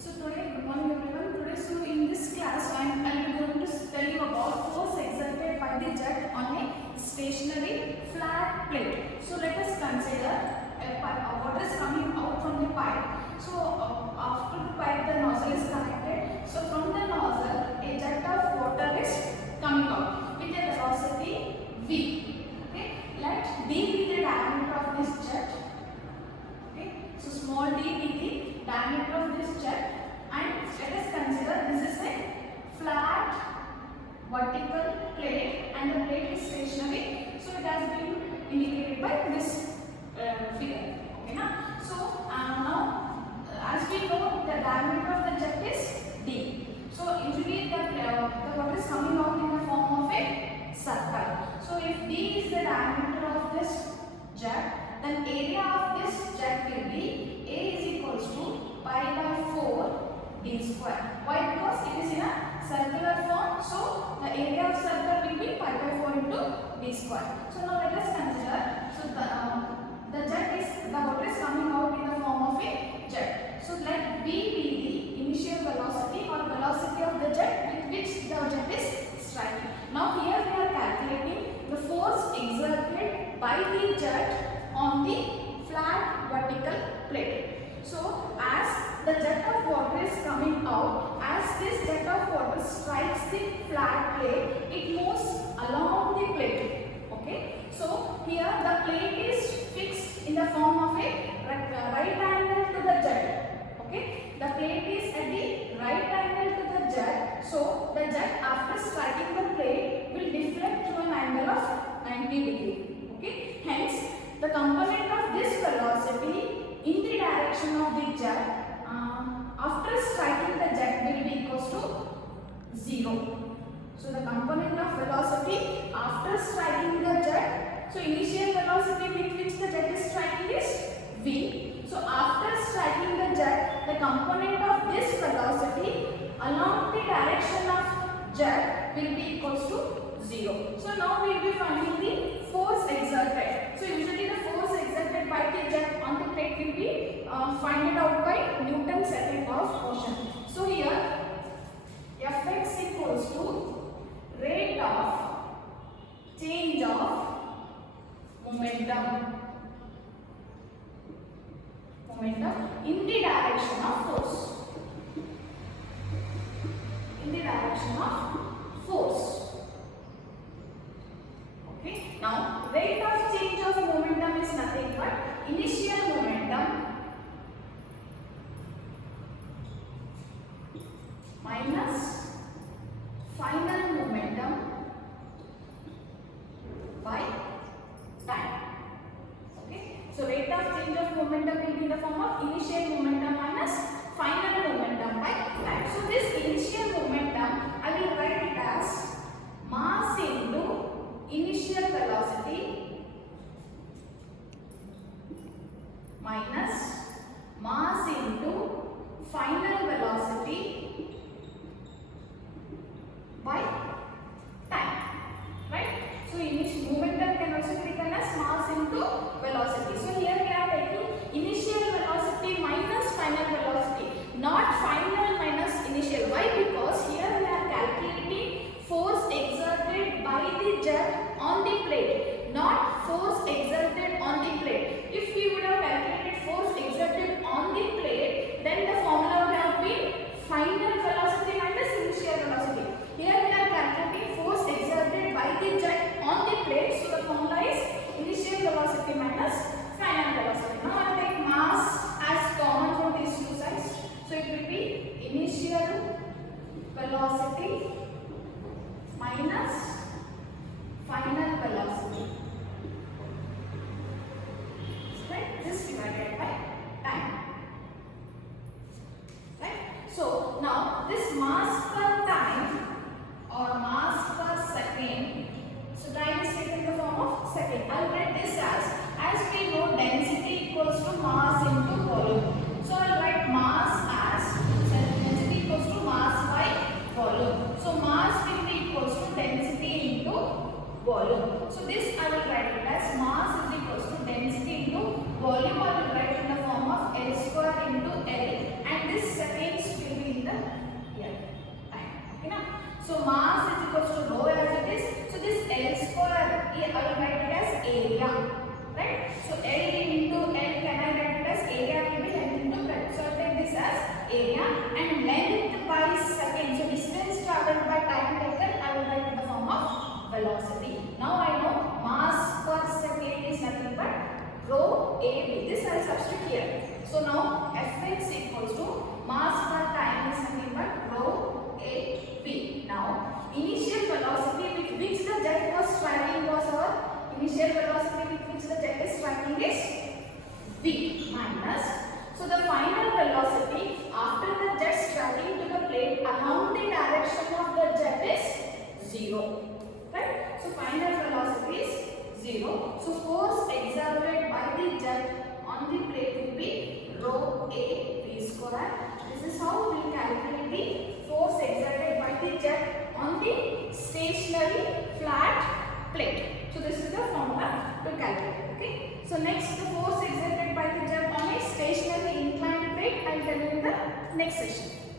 So today, good morning everyone. Today, so in this class, I am going to tell you about force exerted by the jet on a stationary flat plate. So let us consider water is coming out from the pipe. So after the pipe, the nozzle is connected. So from the nozzle, a jet of water is coming out with a velocity v. Okay, let d be the diameter of this jet. Okay, so small d be the diameter of this jet, and let us consider this is a flat vertical plate and the plate is stationary, so it has been indicated by this figure. Okay, now so now as we know, the diameter of the jet is d. So usually the water is coming out in the form of a circle. So if d is the diameter of this jet, then area of this jet will be A is equals to pi by 4 d square. Why? Because it is in a circular form, so the area of circle will be pi by 4 into d square. So now let us consider. So the water is coming out in the form of a jet. So let v be the initial velocity or velocity of the jet with which the jet is striking. Now here we are calculating the force exerted by the jet on the flat vertical plate. So as the jet of water is coming out, as this jet of water strikes the flat plate, it moves along the plate. Okay, so here the plate is fixed in the form of a right angle to the jet. Okay, the plate is at the right angle to the jet, so the jet after striking the plate will deflect to an angle of 90 degree. Okay, hence the component of this velocity in the direction of the jet after striking the jet will be equals to 0. So the component of velocity after striking the jet, so initial velocity with which the jet is striking is v. So after striking the jet, the component of this velocity along the direction of jet will be equals to 0. So now we will be finding the force exerted. So usually the force exerted by the jet on the plate will be found out by Newton's second law of motion. So here Fx equals to rate of change of momentum in the direction of force. In the direction of force. Okay. Now, rate of change of momentum is nothing but initial momentum minus final momentum by time. Okay. So, rate of change of momentum will be in the form of initial momentum minus final momentum by time. So, this initial momentum I will write it as mass into initial velocity minus mass into final velocity by time, right? So initial momentum can also be written as mass into velocity. So here we are taking initial velocity minus final velocity, not final minus initial. Why? Because here we are calculating force exerted by the jet on the plate, not force exerted on the plate. If we would have calculated force exerted on the plate, then the formula would have been final velocity minus initial velocity. Here we are calculating force exerted by the jet on the plate, so the formula is initial velocity minus final velocity. Now I will take mass as common for these two sides, so it will be initial velocity minus final velocity. Right? This divided by time. Right? So now this mass per time or mass per second. So time is taken in the form of second. I will write this as we know density equals to mass into volume. So I will write mass as density equals to mass by volume. So mass will be equals to density into volume. So this I will write it as mass is equals to density into volume. I will write in the form of L substitute here. So now Fx equals to mass per time is nothing but rho a v. Now initial velocity with which the jet was traveling was our initial velocity with which the jet is traveling is v minus. So the final velocity after the jet traveling to the plate along the direction of the jet is 0. Right? So final velocity is 0. So force exerted by the jet on the plate will be rho a v square. This is how we calculate the force exerted by the jet on the stationary flat plate. So this is the formula to calculate. Okay. So next, the force exerted by the jet on a stationary inclined plate I will tell you in the next session.